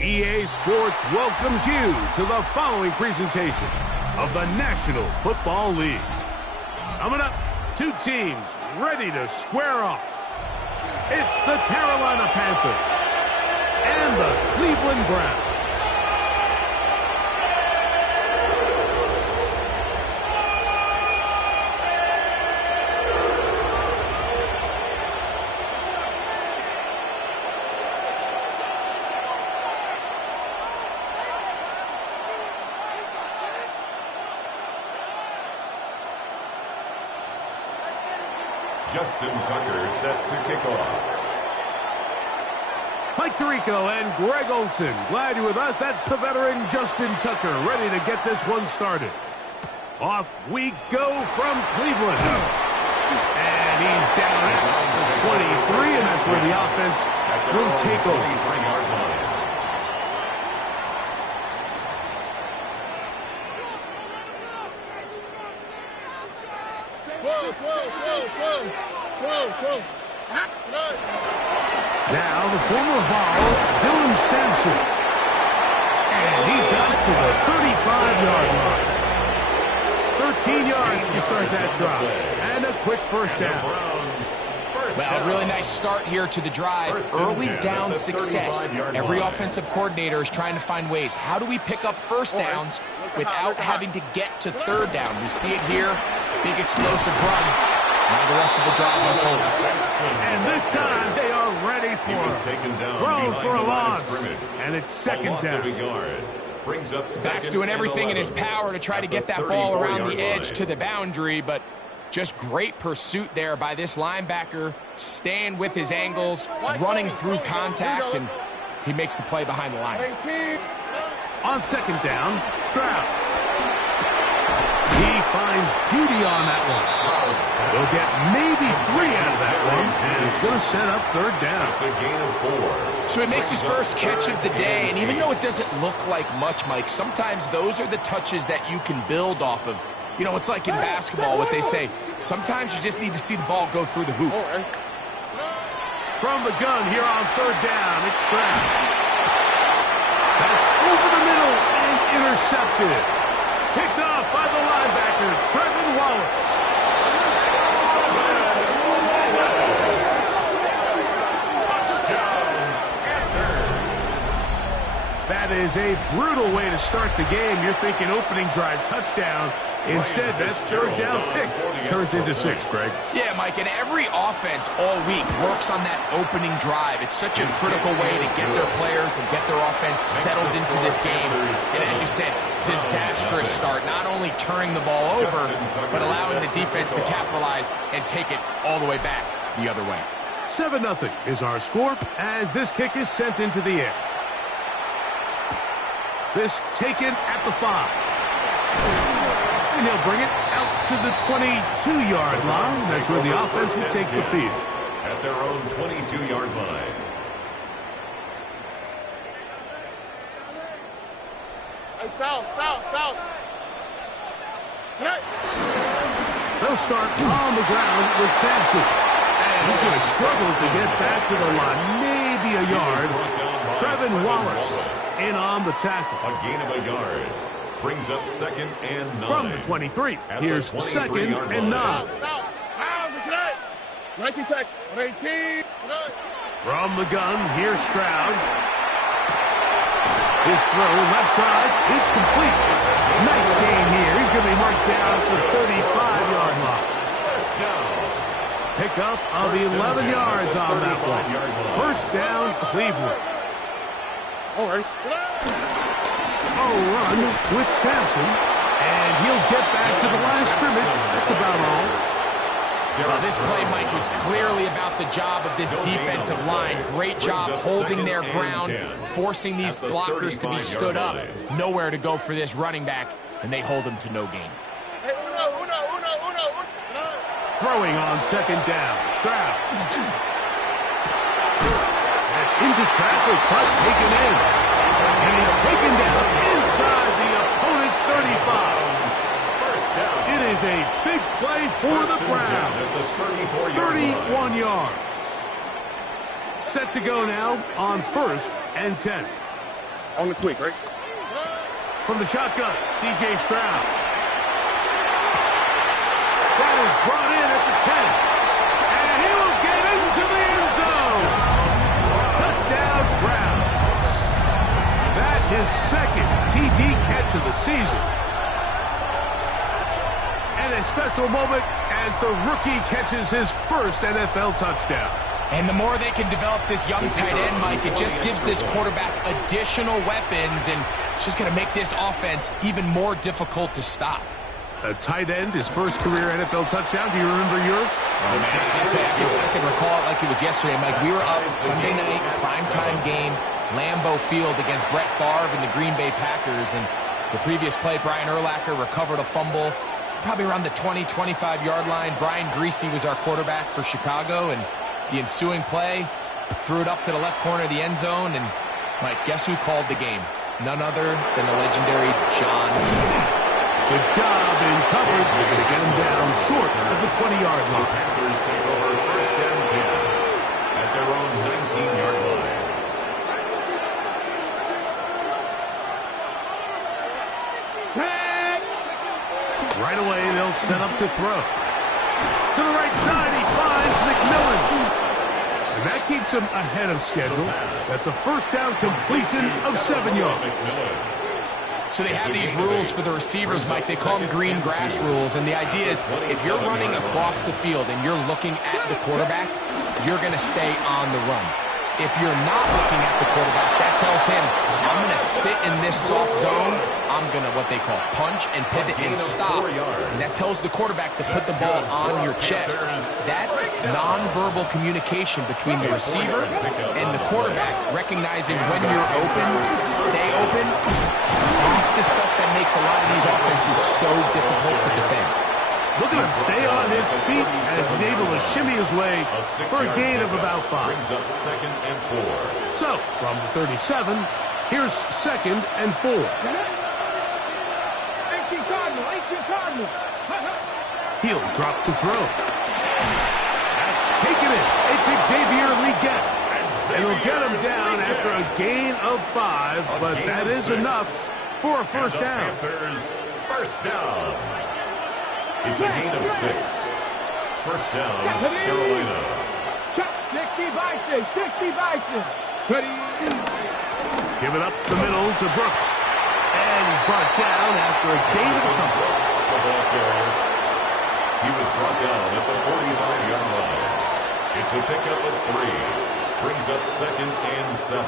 EA Sports welcomes you to the following presentation of the National Football League. Coming up, two teams ready to square off. It's the Carolina Panthers and the Cleveland Browns. Justin Tucker set to kick off. Mike Tirico and Greg Olsen, glad you're with us. That's the veteran Justin Tucker, ready to get this one started. Off we go from Cleveland. And he's down at 23, and that's where the offense will take over. Now the former Vol, Dylan Sampson. And he's got it to the 35-yard line. 13 yards to start that drive. And a quick first down. Well, a really nice start here to the drive. Early down success. Every offensive coordinator is trying to find ways. How do we pick up first downs without having to get to third down? We see it here. Big explosive run. Now the rest of the drive unfolds. And this time they are ready for it. Throw for a loss. And it's second down. Zach's doing everything in his power to try to get that ball around the edge to the boundary, but just great pursuit there by this linebacker, staying with his angles, running through contact, and he makes the play behind the line. On second down, Stroud. He finds Judy on that one. They'll get maybe 3 out of that one, and it's going to set up third down. It's a gain of 4. So he makes his first catch of the day, and even though it doesn't look like much, Mike, sometimes those are the touches that you can build off of. You know, it's like in basketball, what they say, sometimes you just need to see the ball go through the hoop. From the gun here on third down, it's Stroud. That's over the middle and intercepted. Picked off by the linebacker, Trevin Wallace. That is a brutal way to start the game. You're thinking opening drive touchdown. Instead, that third down pick turns into 6, Greg. Yeah, Mike, and every offense all week works on that opening drive. It's such a critical way to get their players and get their offense settled into this game. And as you said, disastrous start, not only turning the ball over, but allowing the defense to capitalize and take it all the way back the other way. 7-0 is our score as this kick is sent into the air. This taken at the 5. And he'll bring it out to the 22-yard line. That's where the offense will take the field. At their own 22-yard line. South. They'll start on the ground with Sampson. And he's going to struggle to get back to the line. Maybe a yard. Trevin Wallace in on the tackle. A gain of a yard. Brings up 2nd and 9. From the 23, here's 2nd and 9. From the gun, here's Stroud. His throw left side is complete. Nice gain here. He's going to be marked down to the 35-yard line. Pickup of 11 yards on that one. First down, Cleveland. All right. A run with Sampson, and he'll get back to the line of scrimmage. That's about all. Well, this play, Mike, was clearly about the job of this defensive line. Great job holding their ground, forcing these blockers to be stood up. Nowhere to go for this running back, and they hold him to no gain. Throwing on second down, Stroud. That's into traffic, but taken in. And he's taken down inside the opponent's 35. a big play for the Browns. 31 yards. Set to go now on 1st and 10. On the quick, right? From the shotgun, C.J. Stroud. That is brought in at the 10. And he will get into the end zone. Touchdown, Browns. That is second TD catch of the season. And a special moment as the rookie catches his first NFL touchdown. And the more they can develop this young tight end, Mike, it just gives this quarterback additional weapons, and it's just going to make this offense even more difficult to stop. A tight end, his first career NFL touchdown. Do you remember yours? Oh, man, I can recall it like it was yesterday, Mike. We were up Sunday night, primetime game, Lambeau Field against Brett Favre and the Green Bay Packers. And the previous play, Brian Urlacher recovered a fumble probably around the 20, 25-yard line. Brian Griese was our quarterback for Chicago, and the ensuing play, threw it up to the left corner of the end zone, and Mike, guess who called the game? None other than the legendary John. Good job in coverage. They're going to get him down short of the 20-yard line. Panthers take over 1st and 10 at their own 19-yard line. Right away, they'll set up to throw. To the right side, he finds McMillan. And that keeps him ahead of schedule. That's a first down completion of 7 yards. So they have these rules for the receivers, Mike. They call them green grass rules. And the idea is if you're running across the field and you're looking at the quarterback, you're going to stay on the run. If you're not looking at the quarterback, that tells him, I'm going to sit in this soft zone. I'm going to, what they call, punch and pivot and stop. And that tells the quarterback to put the ball on your chest. That nonverbal communication between the receiver and the quarterback, recognizing when you're open, stay open, that's the stuff that makes a lot of these offenses so difficult to defend. Look at him stay on his feet as he's able to shimmy his way for a gain of about 5. Brings up 2nd and 4. So, from the 37, here's 2nd and 4. 18 Cardinal, 18 Cardinal. He'll drop to throw. That's taken it. It's Xavier Legette. And he'll get him down after a gain of 5, but that is enough for a first down. Panthers, first down. It's a gain of 6. First down, Carolina. 60 Bison, 60 Bison. Give it up the middle to Brooks. And he's brought down after a gain of a couple. The ball carrier. He was brought down at the 45-yard line. It's a pickup of 3. Brings up 2nd and 7.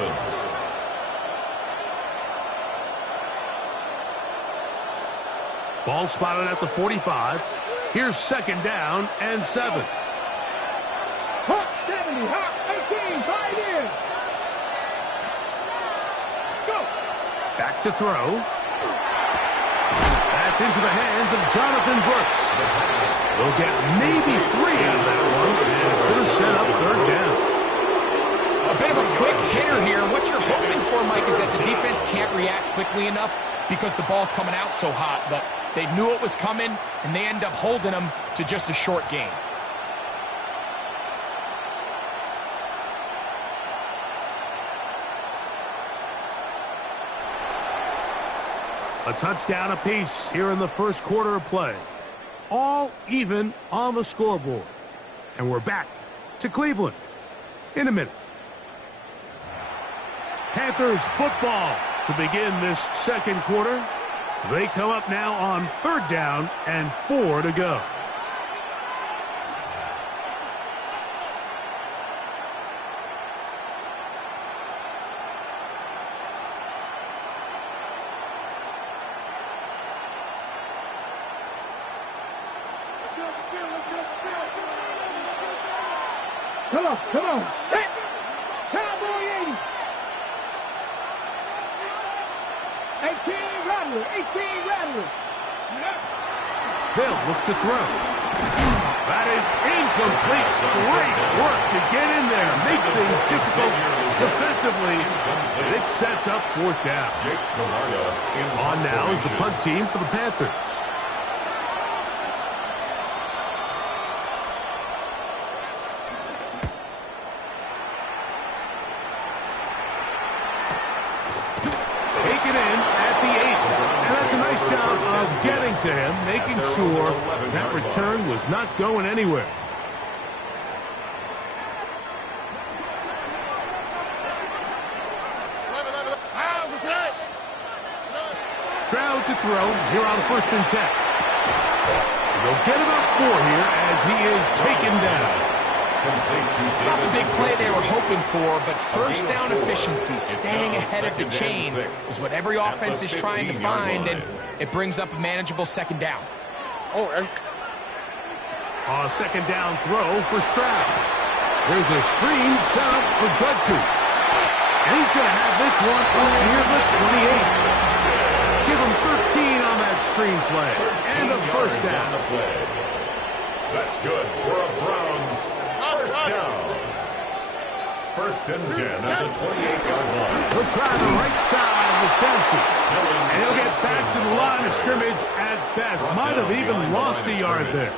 Ball spotted at the 45. Here's 2nd down and 7. Hawk 70, Hawk 18, right in. Go. Back to throw. That's into the hands of Jonathan Brooks. They'll get maybe 3 out of that one, and it's going to set up 3rd down. A bit of a quick hitter here. What you're hoping for, Mike, is that the defense can't react quickly enough because the ball's coming out so hot, but they knew it was coming, and they end up holding them to just a short gain. A touchdown apiece here in the first quarter of play. All even on the scoreboard. And we're back to Cleveland in a minute. Panthers football to begin this second quarter. They come up now on 3rd down and 4 to go. Come on. Set. Cowboy 80. 18 Rattler, 18 Rattler. They'll look to throw. That is incomplete. Great work to get in there, make things difficult defensively, and it sets up 4th down. On now is the punt team for the Panthers. getting to him, making sure that return was not going anywhere. Stroud to throw here on 1st and 10. They'll get about 4 here as he is taken down. It's not the big play they were hoping for, but first down efficiency, staying ahead of the chains, is what every offense is trying to find, and it brings up a manageable 2nd down. A 2nd down throw for Stroud. There's a screen set up for Judkins. And he's going to have this one up near the 28. Give him 13 on that screen play. And a 1st down. That's good for a Browns 1st down. 1st and 10 at the 28-yard line. He'll try the right side with Sampson. And he'll get back to the line of scrimmage at best. Might have even lost a yard there.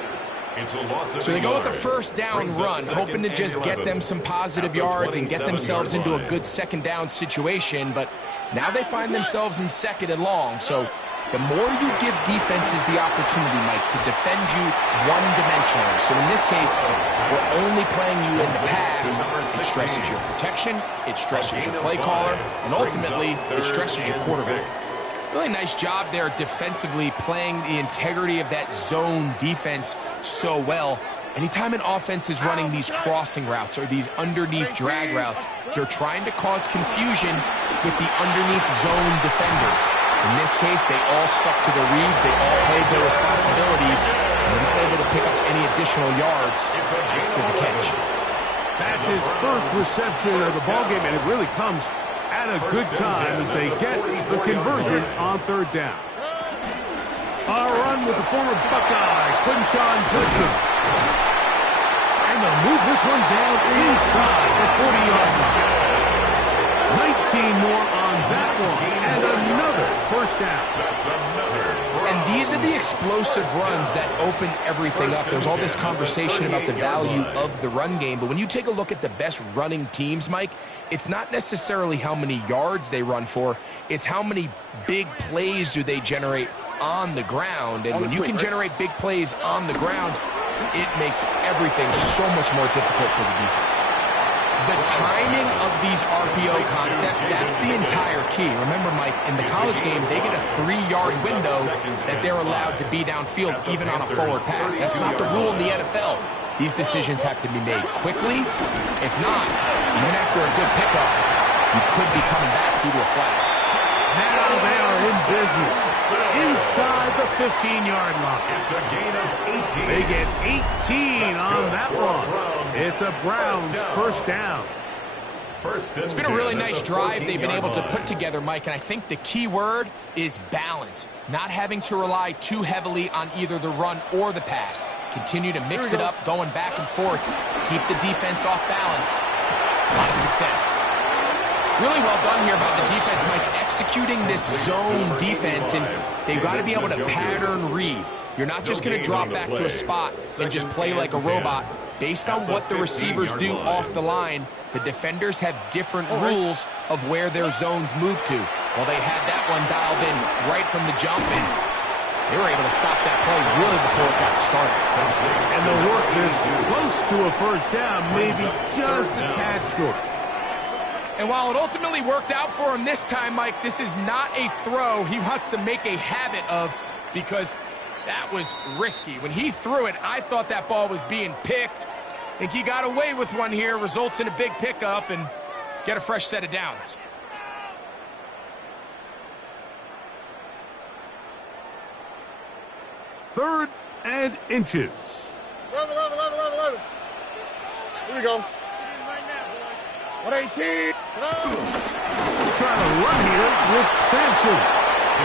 So they go with the 1st down run, hoping to just get them some positive yards and get themselves into a good 2nd down situation. But now they find themselves in 2nd and long. So the more you give defenses the opportunity, Mike, to defend you one-dimensionally. So in this case, we're only playing you in the pass. It stresses your protection, it stresses your play caller, and ultimately, it stresses your quarterback. Really nice job there defensively, playing the integrity of that zone defense so well. Anytime an offense is running these crossing routes or these underneath drag routes, they're trying to cause confusion with the underneath zone defenders. In this case, they all stuck to their reads, they all played their responsibilities, and they're not able to pick up any additional yards after the catch. That's his first reception of the ballgame, and it really comes at a good time as they get the conversion on 3rd down. A run with the former Buckeye, Quinshon Judkins. And they'll move this one down inside the 40-yard line. 19 more on that one, and another 1st down. That's another. And these are the explosive runs that open everything up. There's all this conversation about the value of the run game, but when you take a look at the best running teams, Mike, it's not necessarily how many yards they run for, it's how many big plays do they generate on the ground. And when you can generate big plays on the ground, it makes everything so much more difficult for the defense. The timing of these RPO concepts, that's the entire key. Remember, Mike, in the college game, they get a 3-yard window that they're allowed to be downfield, even on a forward pass. That's not the rule in the NFL. These decisions have to be made quickly. If not, even after a good pickup, you could be coming back due to a flag. Now they are in business inside the 15-yard line. It's a gain of 18. They get 18 on that one. It's a Browns 1st down. It's been a really nice drive they've been able to put together, Mike, and I think the key word is balance. Not having to rely too heavily on either the run or the pass. Continue to mix it up, going back and forth. Keep the defense off balance. A lot of success. Really well done here by the defense, Mike, executing this zone defense, and they've got to be able to pattern read. You're not just going to drop back to a spot and just play like a robot. Based on what the receivers do off the line, the defenders have different rules of where their zones move to. Well, they had that one dialed in right from the jump, and they were able to stop that play really before it got started. And they'll work this close to a 1st down, maybe just a tad short. And while it ultimately worked out for him this time, Mike, this is not a throw he wants to make a habit of, because that was risky. When he threw it, I thought that ball was being picked. I think he got away with one here, results in a big pickup, and get a fresh set of downs. Third and inches. 11. Here we go. 118. Trying to run here with Sampson.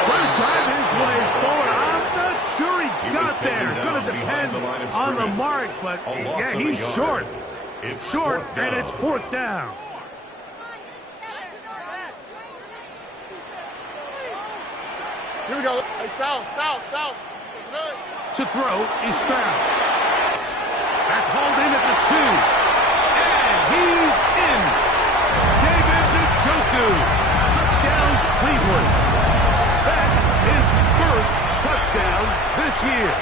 Trying to drive his way forward. I'm not sure he got there. Going to depend on the mark, but yeah, he's short. It's short, and it's 4th down. Here we go. Hey, south. To throw is Stroud. That's hauled in at the 2. And he's in. David Njoku. Touchdown, Cleveland. That is first touchdown this year.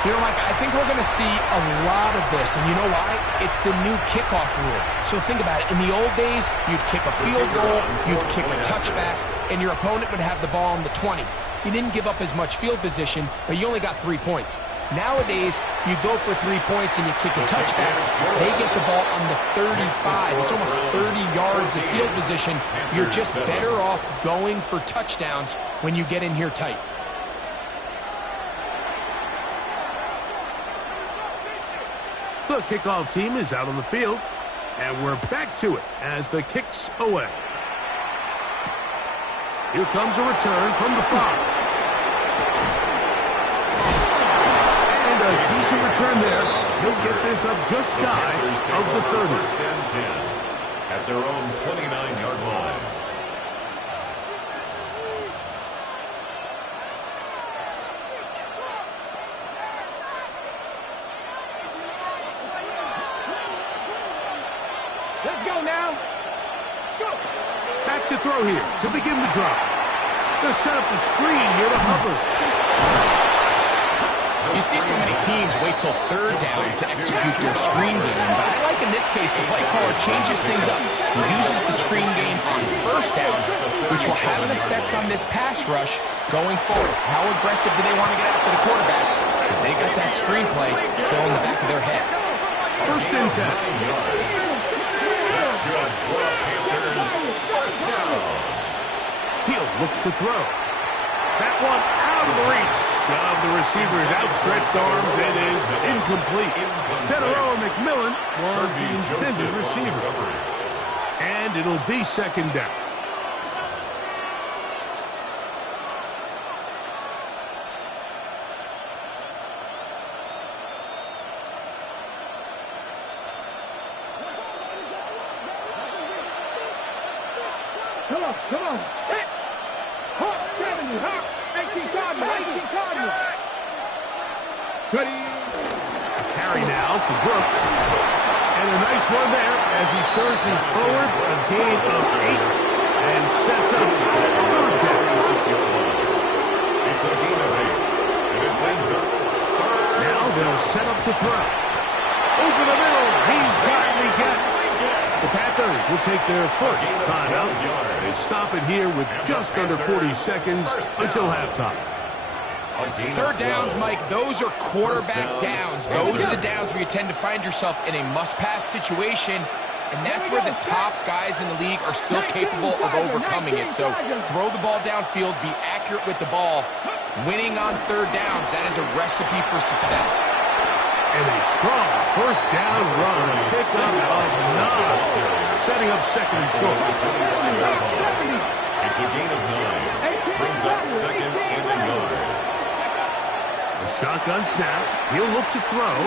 You know, Mike, I think we're going to see a lot of this, and you know why? It's the new kickoff rule. So think about it. In the old days, you'd kick a field goal, you'd kick a touchback, and your opponent would have the ball on the 20. You didn't give up as much field position, but you only got 3 points. Nowadays, you go for 3 points and you kick a touchback. They get the ball on the 35. It's almost 30 yards of field position. You're just better off going for touchdowns when you get in here tight. The kickoff team is out on the field, and we're back to it as the kick's away. Here comes a return from the 5. And a decent return there. He'll get this up just shy of the 30. First and 10 at their own 29-yard line. Let's go now. Go. Back to throw here to begin the drive. They'll set up the screen here to Hubbard. You see so many teams wait till third down to execute their screen game, but I like in this case the play caller changes things up. He uses the screen game on first down, which will have an effect on this pass rush going forward. How aggressive do they want to get after the quarterback? Because they got that screen play still in the back of their head. First and 10. That's good for the Panthers. First down. He'll look to throw. That one out of the reach of the receiver's outstretched arms. It is incomplete. Teteroa McMillan was the intended receiver. And it'll be second down. Come on. Hit. Hawk, 70. Hawk. 18 Cardinals. 18 Cardinals. Ready. Carry now for Brooks. And a nice one there as he surges forward. A gain of 8 and sets up his third down. It's a gain of 8. And it brings up third. Now they'll set up to throw. Over the middle. He's got Leggett. The Panthers will take their first timeout. They stop it here with just under 40 seconds until halftime. Third downs, Mike, those are quarterback downs. Those are the downs where you tend to find yourself in a must-pass situation, and that's where the top guys in the league are still capable of overcoming it. So throw the ball downfield, be accurate with the ball. Winning on third downs, that is a recipe for success. And a strong first down run. Pick up of 9. Setting up second and short. It's a gain of 9. Brings up second and a yard. A shotgun snap. He'll look to throw.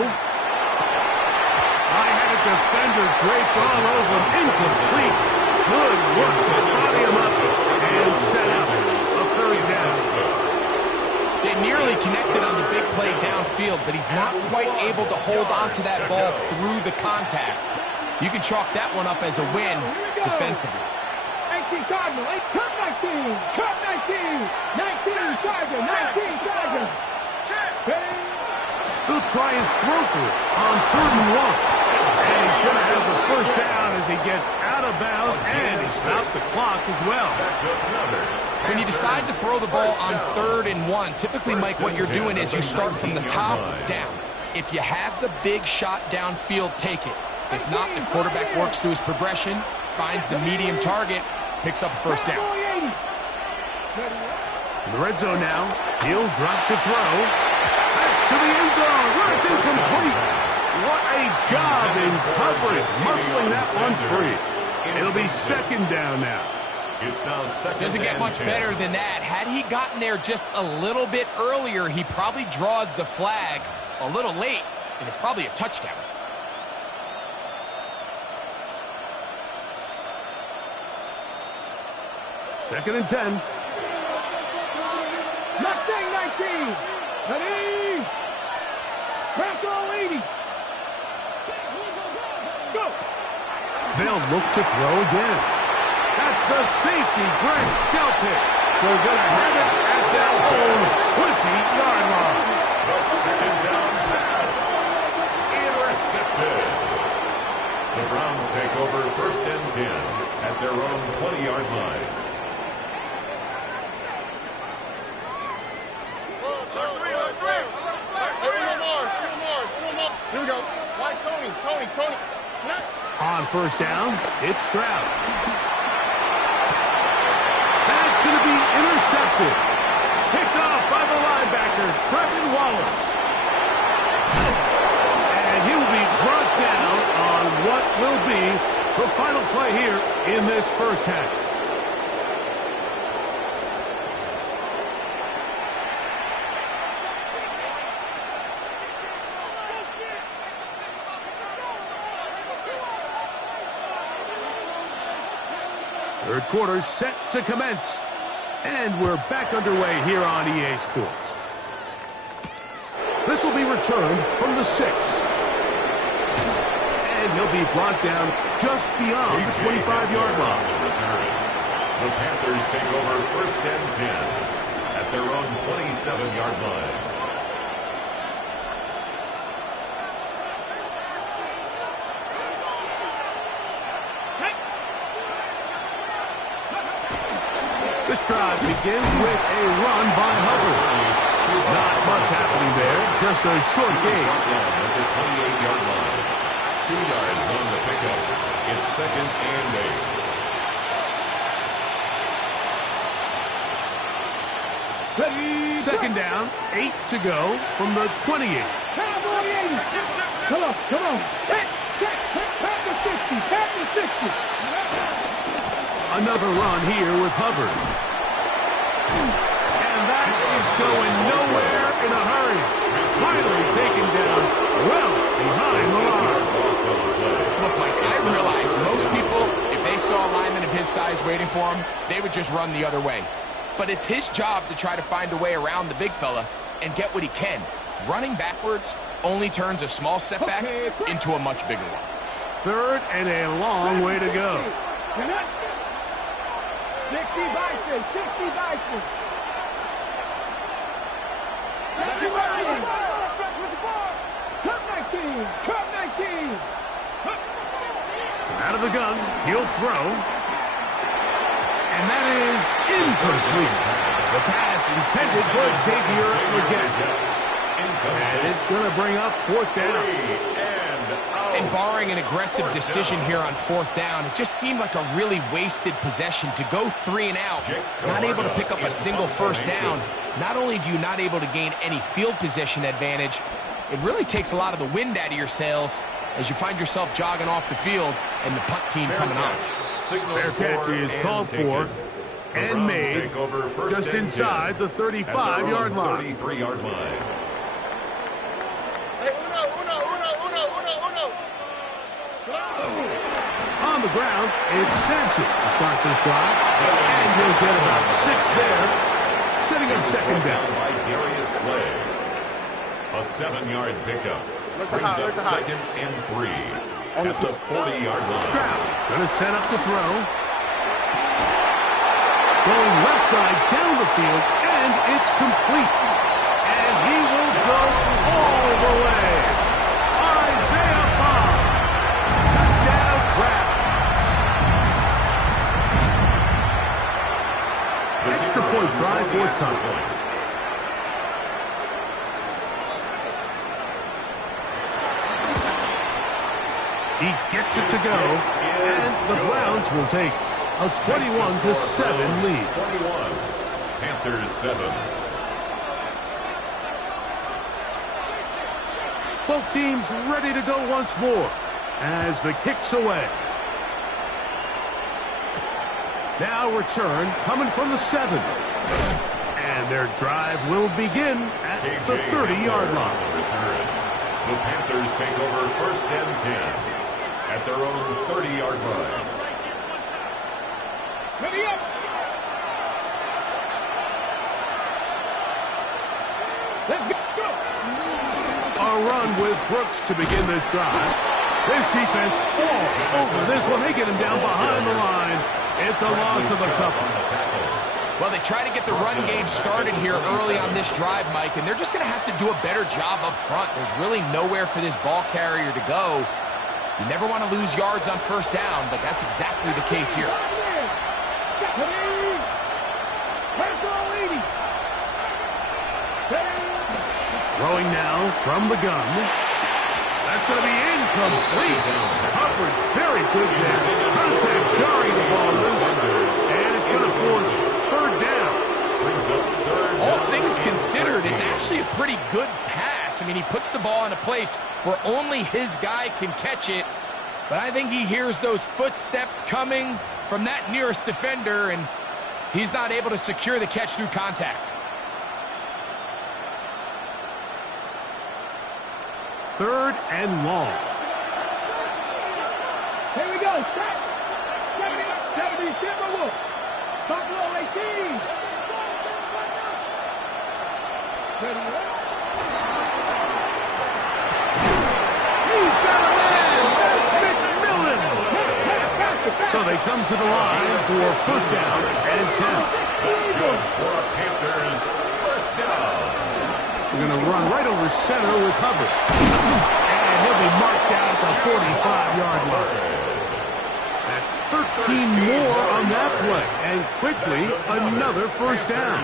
I had a defender draped all over him. Incomplete. Good work to body him up and set up a third down. They nearly connected on the big play downfield, but he's not quite able to hold on to that ball through the contact. You can chalk that one up as a win defensively. 18 Cardinal, cut 19, cut 19, 19 Charger, 19 Charger. He'll try and throw for it on 3rd and 1. And he's going to have the first down as he gets out of bounds, and he stopped the clock as well. When you decide to throw the ball on 3rd and 1, typically, Mike, what you're doing is you start from the top down. If you have the big shot downfield, take it. If not, the quarterback works through his progression, finds the medium target, picks up a first down. In the red zone now, he'll drop to throw. That's to the end zone, where it's incomplete. What a job in coverage, muscling that one free. It'll be second down now. It's now second. Doesn't get much better than that. Had he gotten there just a little bit earlier, he probably draws the flag a little late, and it's probably a touchdown. Second and 10. Mustang 19. Ready. Bronco 80. Go. They'll look to throw again. That's the safety, Grant Delpit. So they're going to have it at their own On first down, it's Stroud. That's going to be intercepted. Picked off by the linebacker, Trevin Wallace. And he will be brought down on what will be the final play here in this first half. Third quarter set to commence. And we're back underway here on EA Sports. This will be returned from the 6. And he'll be brought down just beyond the 25-yard line. The Panthers take over first and 10 at their own 27-yard line. This drive begins with a run by Hubbard. Not much happening there, just a short gain. At the 28-yard line. 2 yards on the pickup. It's second and 8. Second down, 8 to go from the 28. Come on. Tap the 60. Another run here with Hubbard. And that is going nowhere in a hurry. Finally taken down well behind the line. Look, Mike, I realize most people, if they saw a lineman of his size waiting for him, they would just run the other way. But it's his job to try to find a way around the big fella and get what he can. Running backwards only turns a small setback into a much bigger one. Third and a long way to go. 60 Bison. Cut 19. Out of the gun, he'll throw. And that is incomplete. The pass intended for Xavier Legette. And it's going to bring up fourth down. And barring an aggressive decision here on fourth down, it just seemed like a really wasted possession to go 3 and out. Not able to pick up a single first down. Not only do you not able to gain any field position advantage, it really takes a lot of the wind out of your sails as you find yourself jogging off the field and the punt team coming on. Fair catch is called for and made just inside the 35-yard line. 33-yard line. On the ground, it's Sampson to start this drive. And he'll get about 6 there, setting up second down. By Darius Slay. A 7-yard pickup. Brings up second and 3 at the 40-yard line. Stroud going to set up to throw. Going left side down the field, and it's complete. And he will go all the way. Isaiah Bond. Touchdown, Browns. Extra point try, fourth time. He gets it to go, and the Browns will take a 21-7 lead. 21. Panthers 7. Both teams ready to go once more as the kick's away. Now return coming from the 7. And their drive will begin at the 30-yard line. The Panthers take over first and 10 at their own 30-yard line. Ready up. Let's go. A run with Brooks to begin this drive. This defense all over this one. They get him down behind the line. It's a loss of a couple. Well, they try to get the run game started here early on this drive, Mike, and they're just going to have to do a better job up front. There's really nowhere for this ball carrier to go. You never want to lose yards on first down, but that's exactly the case here. Throwing now from the gun. That's going to be incomplete. Hubbard, very good there. Contact jarring the ball loose. And it's going to force third down. All things considered, it's actually a pretty good pass. I mean, he puts the ball in a place where only his guy can catch it. But I think he hears those footsteps coming from that nearest defender, and he's not able to secure the catch through contact. Third and long. Here we go. Set. 70 Timberwolves. Buffalo 18. He's got a man. That's McMillan. So they come to the line for first down and 10. That's good for a Panthers first down. We're going to run right over center with Hubbard. And he'll be marked down at the 45-yard line. That's 13 more on that play. And quickly, another first down.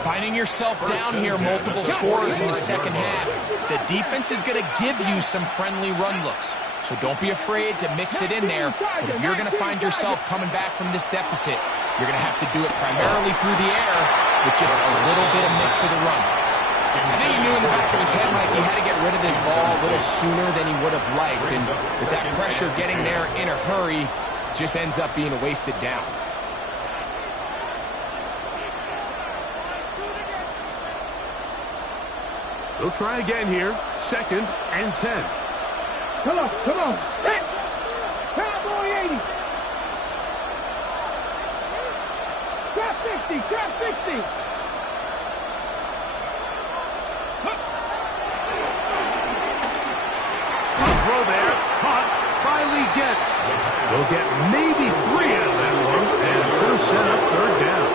Finding yourself down here, multiple scores in the second half. The defense is going to give you some friendly run looks. So don't be afraid to mix it in there. But if you're going to find yourself coming back from this deficit, you're going to have to do it primarily through the air with just a little bit of mix of the run. I think he knew in the back of his head, Mike, he had to get rid of this ball a little sooner than he would have liked. And with that pressure getting there in a hurry, just ends up being a wasted down. They'll try again here. Second and 10. Come on, come on. Set. Cowboy 80. Trap 60, trap 60. Throw there. Caught by Legette. They'll get maybe 3 out of that one. And it's going to set up third down.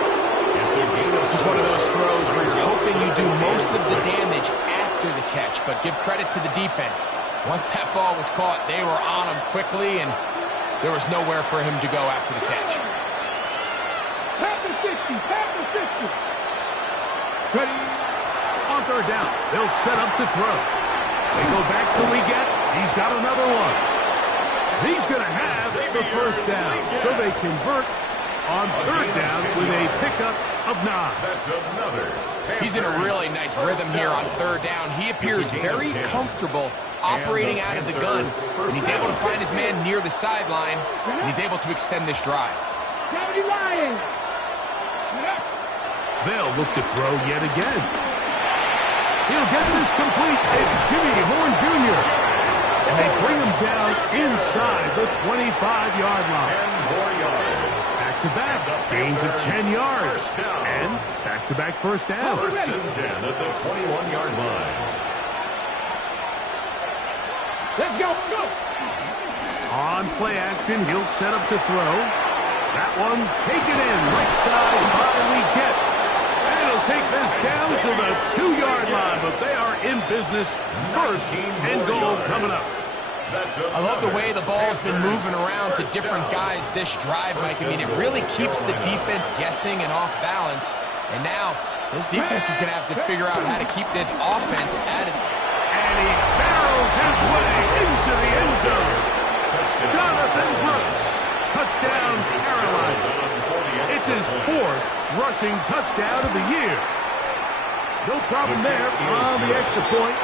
This is one of those throws where you're hoping you do most of the damage after the catch, but give credit to the defense. Once that ball was caught, they were on him quickly, and there was nowhere for him to go after the catch. Panther 60, Panther 60. Ready? On third down, they'll set up to throw. They go back to Legette. He's got another one. He's going to have the first down, so they convert on third down with a pickup of 9. That's another. He's in a really nice rhythm here on third down. He appears very comfortable operating out of the gun, and he's able to find his man near the sideline, and he's able to extend this drive. 70 Lions. They'll look to throw yet again. He'll get this complete. It's Jimmy Horn Jr. And they bring him down inside the 25-yard line. 10 more yards. Back-to-back, gains of 10 yards. And back-to-back first down. First and 10 at the 21-yard line. Let's go, go. On play action, he'll set up to throw. That one taken in right side by Legette. And he'll take this down to the 2-yard line, but they are in business. First and goal coming up. I love the way the ball's been moving around to different guys this drive, Mike. I mean, it really keeps the defense guessing and off balance. And now, this defense is going to have to figure out how to keep this offense at it. And he barrels his way into the end zone. Jonathan Brooks, touchdown Carolina. It's his 4th rushing touchdown of the year. No problem there on the extra point.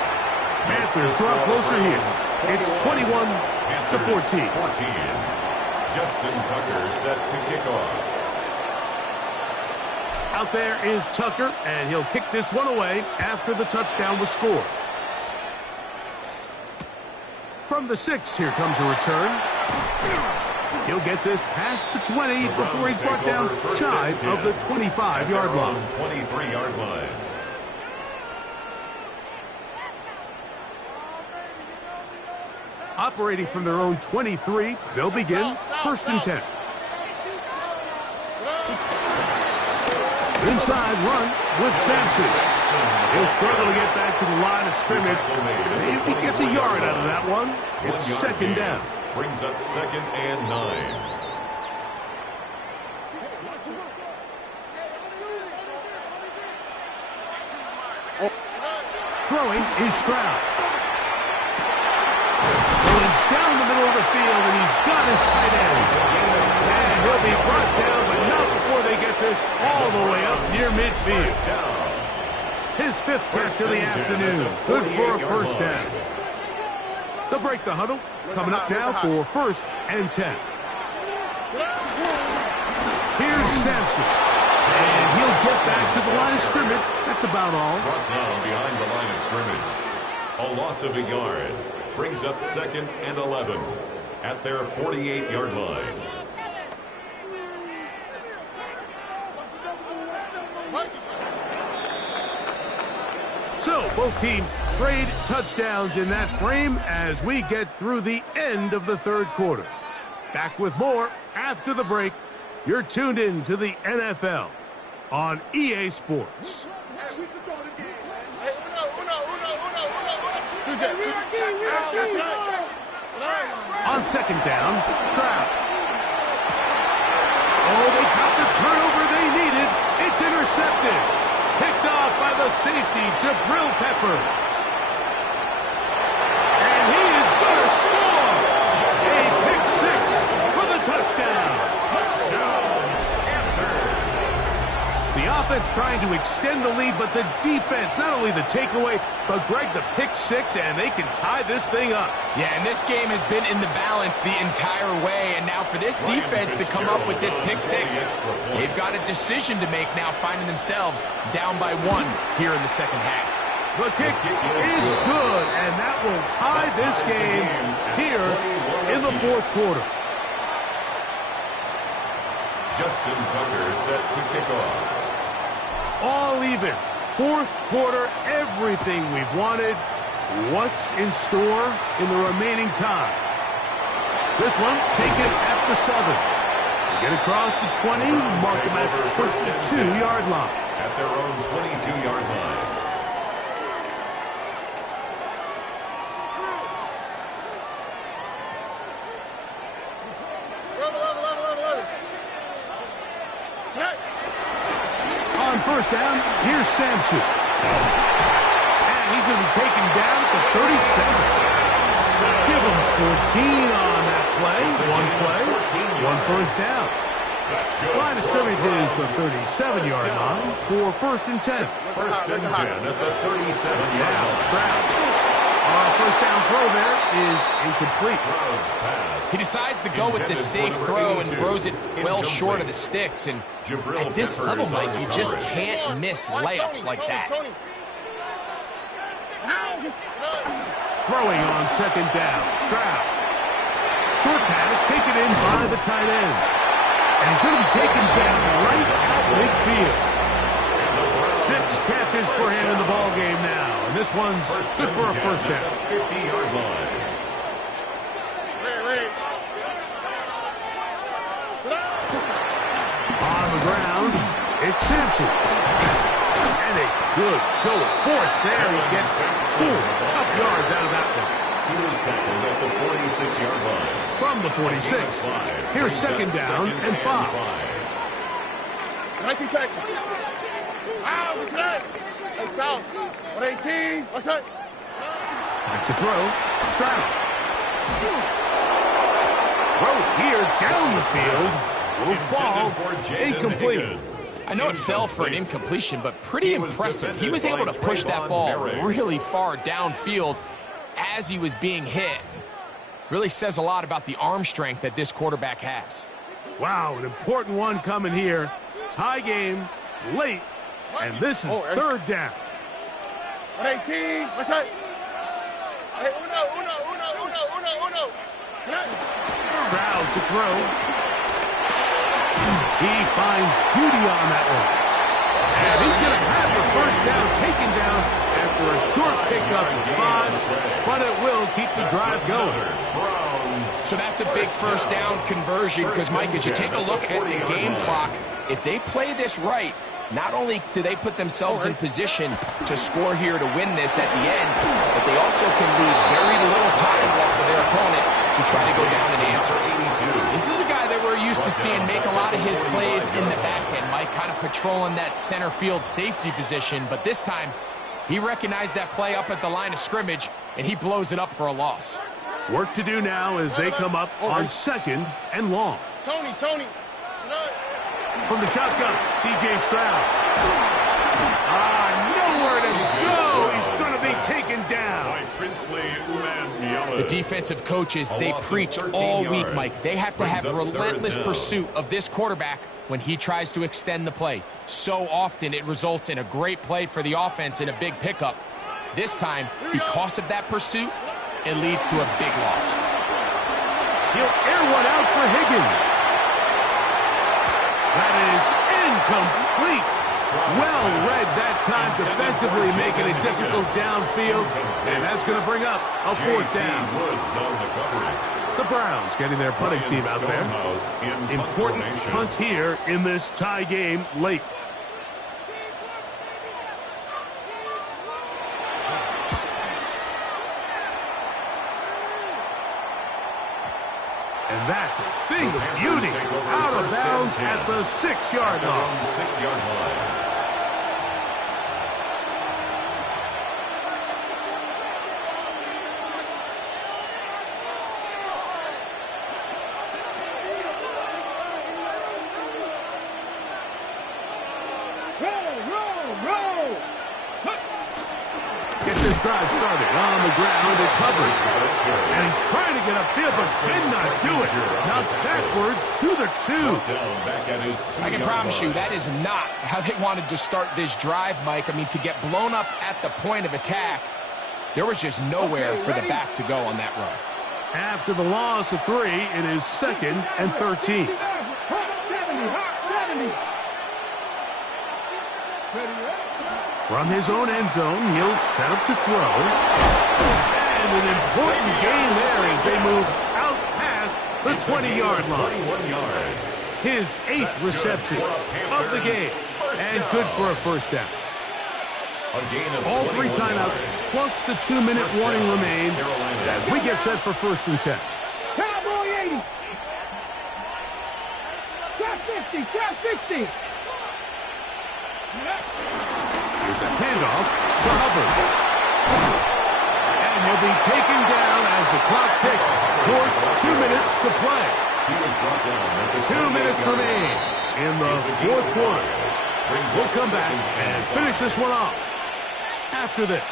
Panthers draw closer here. It's 21-14. Justin Tucker set to kick off. Out there is Tucker, and he'll kick this one away after the touchdown was scored. From the 6, here comes a return. He'll get this past the 20 before he's brought down shy of the 25-yard line. 23-yard line. Operating from their own 23, they'll begin first and 10. Inside run with Sampson. He'll struggle to get back to the line of scrimmage. Maybe he gets a yard out of that one. It's second down. Brings up second and 9. Throwing is Stroud. the field, and he's got his tight end. And he'll be brought down, but not before they get this all the way up near midfield. His 5th catch of the afternoon. Good for a first down. They'll break the huddle. Coming up now for 1st and 10. Here's Sampson. And he'll get back to the line of scrimmage. That's about all. Brought down behind the line of scrimmage. A loss of a yard. Brings up 2nd and 11 at their 48-yard line. So, both teams trade touchdowns in that frame as we get through the end of the 3rd quarter. Back with more after the break. You're tuned in to the NFL on EA Sports. On 2nd down, Stroud. Oh, they got the turnover they needed. It's intercepted. Picked off by the safety, Jabril Peppers. And he is going to score. A pick 6 for the touchdown. The offense trying to extend the lead, but the defense, not only the takeaway, but Greg, the pick 6, and they can tie this thing up. Yeah, and this game has been in the balance the entire way, and now for this defense to come up with this pick 6, they've got a decision to make now, finding themselves down by 1 here in the 2nd half. The kick is good, and that will tie this game here in the 4th quarter. Justin Tucker set to kick off. All even. 4th quarter, everything we've wanted. What's in store in the remaining time? This one taken at the 7. Get across the 20, mark them at the 22-yard line. At their own 22-yard line. On 1st down, here's Sampson. And he's going to be taken down at the 37. Give him 14 on that play. 1 first down. Line of scrimmage is the 37-yard line for 1st and 10. 1st and 10 at the 37-yard line. Stroud. First down throw there is incomplete. He decides to go with the safe throw and throws it well short of the sticks. And at this level, Mike, you just can't miss layups like that. Throwing on 2nd down. Stroud. Short pass taken in by the tight end. And he's going to be taken down right at midfield. 6 catches for him in the ball game now. And this one's good for a first down. 50-yard line. On the ground, it's Sampson. And a good show of force there. He gets 4 tough yards out of that one. He was tackled at the 46-yard line. From the 46. Here's 2nd down and 5. 19 seconds. What's that? Hey, South. 118. What's that? Back to throw. Stroud. Throw here down the field. Will fall. Incomplete. I know it fell for an incompletion, but pretty impressive. He was able to push that ball really far downfield as he was being hit. Really says a lot about the arm strength that this quarterback has. Wow, an important one coming here. Tie game, late, and this is 3rd down. 118. What's that? Hey, uno. Stroud to throw. He finds Judy on that one. And he's going to have the first down taken down after a short pickup of 5, but it will keep the drive going. So that's a big first down conversion because, Mike, as you take a look at the game clock, if they play this right, not only do they put themselves in position to score here to win this at the end, but they also can leave very little time left for their opponent to try to go down and answer. This is a guy that we're used to seeing make a lot of his plays in the back end, Mike, kind of patrolling that center field safety position, but this time he recognized that play up at the line of scrimmage, and he blows it up for a loss. Work to do now as they come up on 2nd and long. Tony. From the shotgun, C.J. Stroud. Nowhere to go. He's going to be taken down. The defensive coaches, they preach all week, Mike. They have to have relentless pursuit of this quarterback when he tries to extend the play. So often it results in a great play for the offense and a big pickup. This time, because of that pursuit, it leads to a big loss. He'll air one out for Higgins. That is incomplete. Well read that time defensively, making it difficult downfield. And that's going to bring up a 4th down. The Browns getting their punting team out there. Important punt here in this tie game late. And that's a thing of beauty. Out of bounds at the 6-yard line. 6-yard line. Roll. Get this drive started on the ground. It's Hubbard. And he's trying to get upfield, but cannot do it. Now backwards to the 2. I can promise you that is not how they wanted to start this drive, Mike. I mean, to get blown up at the point of attack, there was just nowhere for the back to go on that run. After the loss of 3, it is 2nd and 13. From his own end zone, he'll set up to throw. And an important gain there as they move out past the 20-yard line. 21 yards. His 8th reception of the game. And good for a 1st down. All 3 timeouts plus the 2-minute warning remain as we get set for 1st and 10. Cowboy 80. Trap 60. Here's a handoff to Hubbard. And he'll be taken down as the clock ticks towards 2 minutes to play. 2 minutes remain in the 4th quarter. We'll come back and finish this one off after this.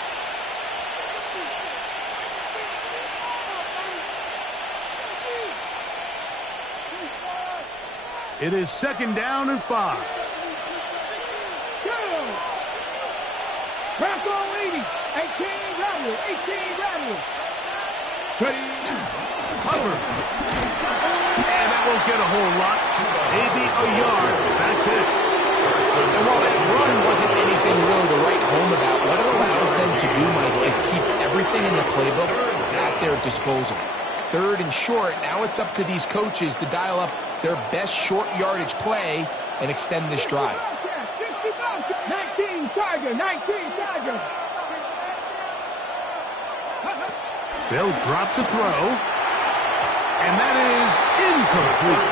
It is 2nd down and 5. Bronco 80. 18W. Hubbard. And that won't get a whole lot. Maybe a yard. That's it. And while that run wasn't anything really to write home about, what it allows them to do, Mike, is keep everything in the playbook at their disposal. 3rd and short, now it's up to these coaches to dial up their best short yardage play and extend this drive. 19 Charger. They'll drop to throw. And that is incomplete.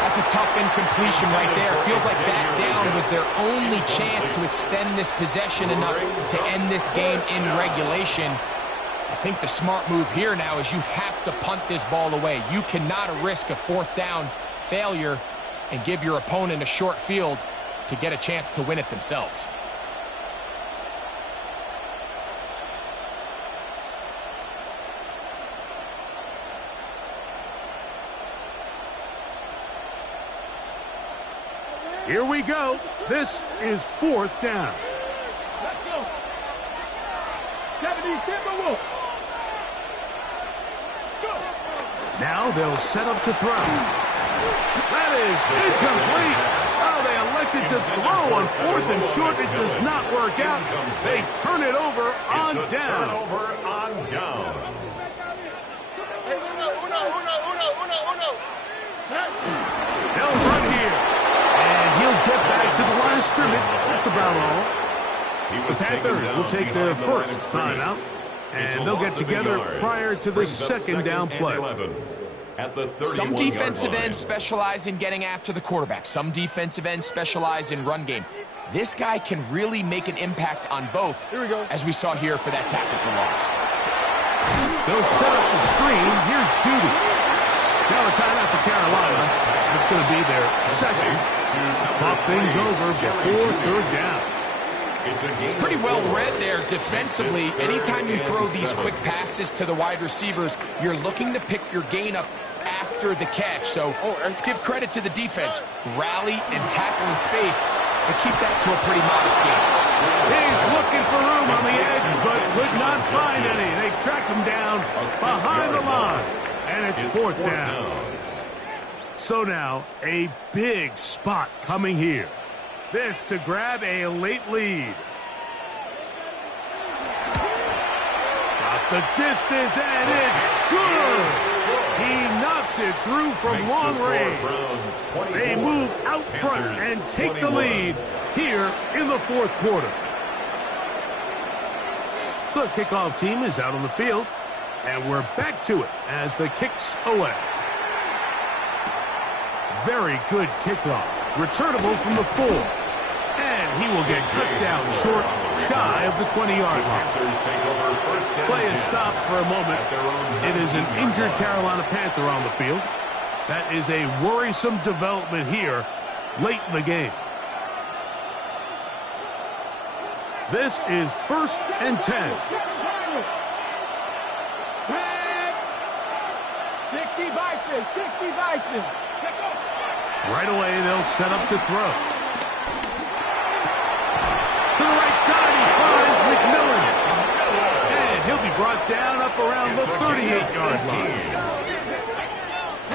That's a tough incompletion right there. Feels like that down was their only chance to extend this possession enough to end this game in regulation. I think the smart move here now is you have to punt this ball away. You cannot risk a 4th down failure and give your opponent a short field to get a chance to win it themselves. Here we go. This is 4th down. Let's go. 70 Timberwolves. Go. Now they'll set up to throw. That is incomplete. Oh, they elected to throw on 4th and short. It does not work out. They turn it over on down. Turnover on downs. Hey, uno. They'll run here. And he'll get back to the line of scrimmage. That's about all. The Panthers will take their 1st timeout. And they'll get together prior to the 2nd down play. Some defensive ends specialize in getting after the quarterback. Some defensive ends specialize in run game. This guy can really make an impact on both, Here we go. as we saw here for that tackle for loss. They'll set up the screen. Here's Judy. Now a timeout for Carolina. It's going to be their second. Talk things over before third down. It's pretty well read there defensively. Anytime you throw these quick passes to the wide receivers, you're looking to pick your gain up after the catch. So let's give credit to the defense. Rally and tackle in space and keep that to a pretty modest game. He's looking for room on the edge, but could not find any. They track him down behind the line, and it's fourth down. So now, a big spot coming here. This to grab a late lead. Got the distance, and it's good. He knocks it through from long range. They move out front and take the lead here in the fourth quarter. The kickoff team is out on the field, and we're back to it as the kick's away. Very good kickoff. Returnable from the 4. And he will get cut down short, shy of the 20-yard line. Play is stopped for a moment. It is an injured Carolina Panther on the field. That is a worrisome development here late in the game. This is 1st and 10. 60 Vikings, 60 Vikings. Right away, they'll set up to throw. To the right side, he finds McMillan. And he'll be brought down up around the 38-yard line.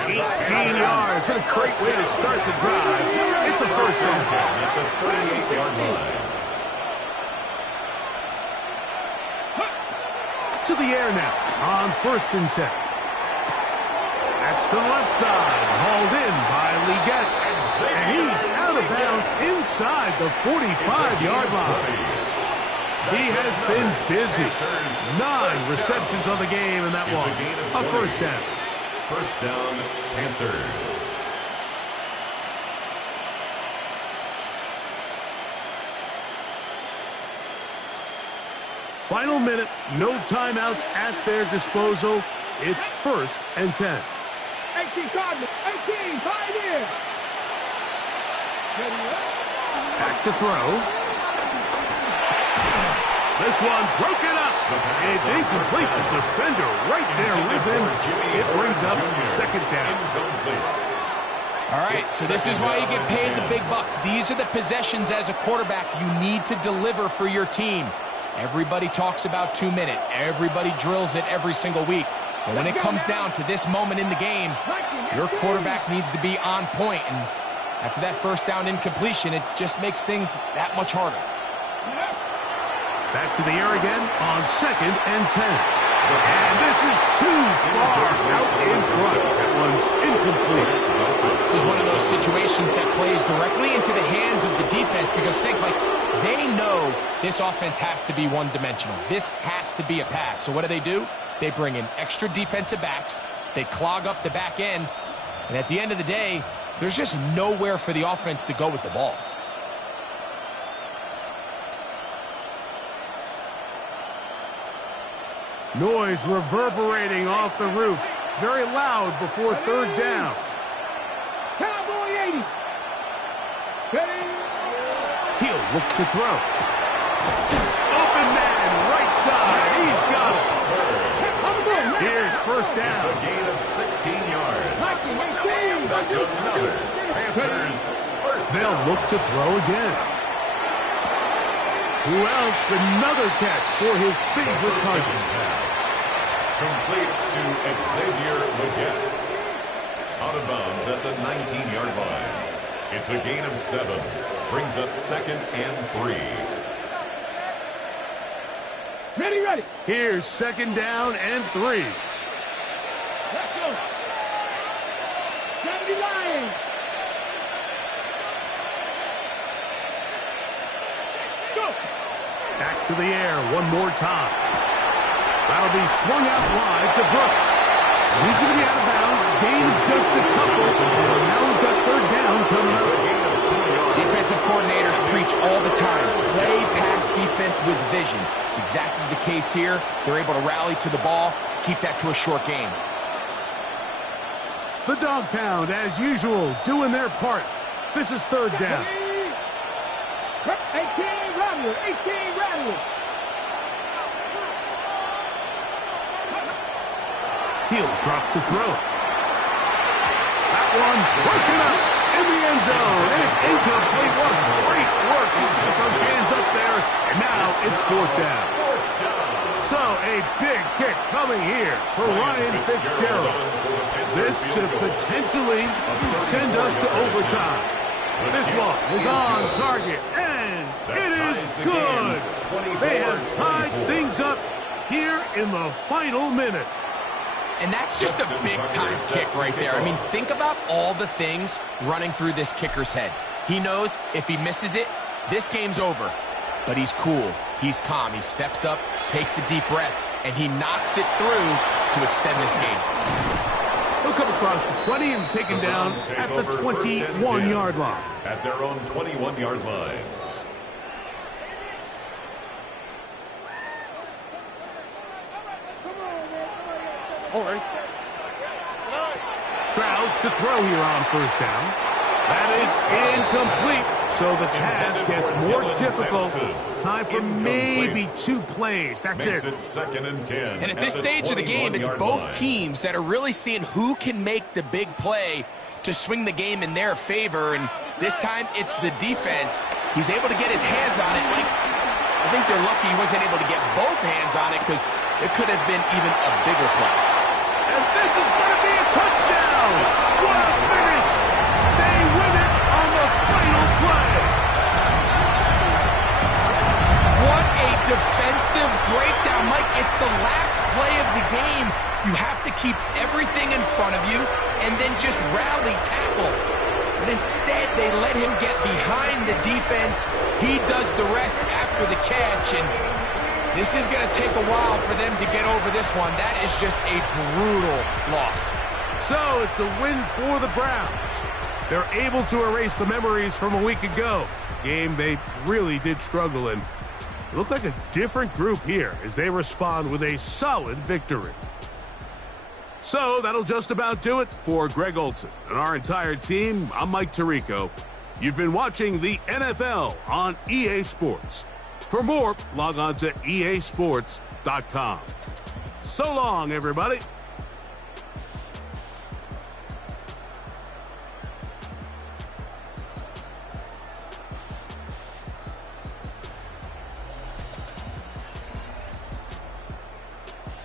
18 yards. What a great way to start the drive. It's a first down at the 38-yard line. To the air now on 1st and 10. That's to the left side, hauled in by Legette, and he's out of bounds inside the 45-yard line. He has been busy. 9 receptions on the game, and that one a first down. First down, Panthers. Final minute, no timeouts at their disposal. It's 1st and 10. 18 Cardinals, 18, Pioneer. Back to throw. This one broken up. It's incomplete. The defender right there with him. It brings up second down. All right, so this is why you get paid the big bucks. These are the possessions as a quarterback you need to deliver for your team. Everybody talks about 2 minute. Everybody drills it every single week. But when it comes down to this moment in the game, your quarterback needs to be on point. And after that first down incompletion, it just makes things that much harder. Back to the air again on 2nd and 10. And this is too far out in front. That one's incomplete. This is one of those situations that plays directly into the hands of the defense because think like they know this offense has to be one-dimensional. This has to be a pass. So what do? They bring in extra defensive backs. They clog up the back end. And at the end of the day, there's just nowhere for the offense to go with the ball. Noise reverberating off the roof. Very loud before third down. Cowboy 80. Ready? He'll look to throw. Open man, right side. He's got it. Here's first down. It's a gain of 16 yards. That's another Panthers first down. They'll look to throw again. Who else? Another catch for his favorite target. Complete to Xavier Legette. Out of bounds at the 19-yard line. It's a gain of 7. Brings up 2nd and 3. Ready. Here's 2nd down and 3. Let's go. 70 Lions. Go. Back to the air one more time. That'll be swung out wide to Brooks. And he's going to be out of bounds. Gain of just a couple. And now we've got third down coming up. Defensive coordinators preach all the time, play pass defense with vision. It's exactly the case here. They're able to rally to the ball, keep that to a short game. The dog pound, as usual, doing their part. This is third down. 18, Rattler, 18, Rattler. He'll drop to throw. That one broken up in the end zone, and it's incomplete. What great work to get those hands up there, and now it's fourth down. So a big kick coming here for Ryan Fitzgerald. This to potentially send us to overtime. This one is on target, and it is good. They have tied things up here in the final minute. And that's just a big-time kick right there. I mean, think about all the things running through this kicker's head. He knows if he misses it, this game's over. But he's cool. He's calm. He steps up, takes a deep breath, and he knocks it through to extend this game. He'll come across the 20 and taken down at the 21-yard line. At their own 21-yard line. Stroud to throw here on first down. That is incomplete. So the task gets more difficult. Time for maybe 2 plays. That's it. Second and 10. And at this stage of the game, it's both teams that are really seeing who can make the big play to swing the game in their favor. And this time, it's the defense. He's able to get his hands on it. I think they're lucky he wasn't able to get both hands on it because it could have been even a bigger play. And this is going to be a touchdown. What a finish. They win it on the final play. What a defensive breakdown, Mike. It's the last play of the game. You have to keep everything in front of you and then just rally tackle. But instead, they let him get behind the defense. He does the rest after the catch, and this is going to take a while for them to get over this one. That is just a brutal loss. So it's a win for the Browns. They're able to erase the memories from a week ago. Game they really did struggle in. It looked like a different group here as they respond with a solid victory. So that'll just about do it for Greg Olsen and our entire team. I'm Mike Tirico. You've been watching the NFL on EA Sports. For more, log on to easports.com. So long, everybody.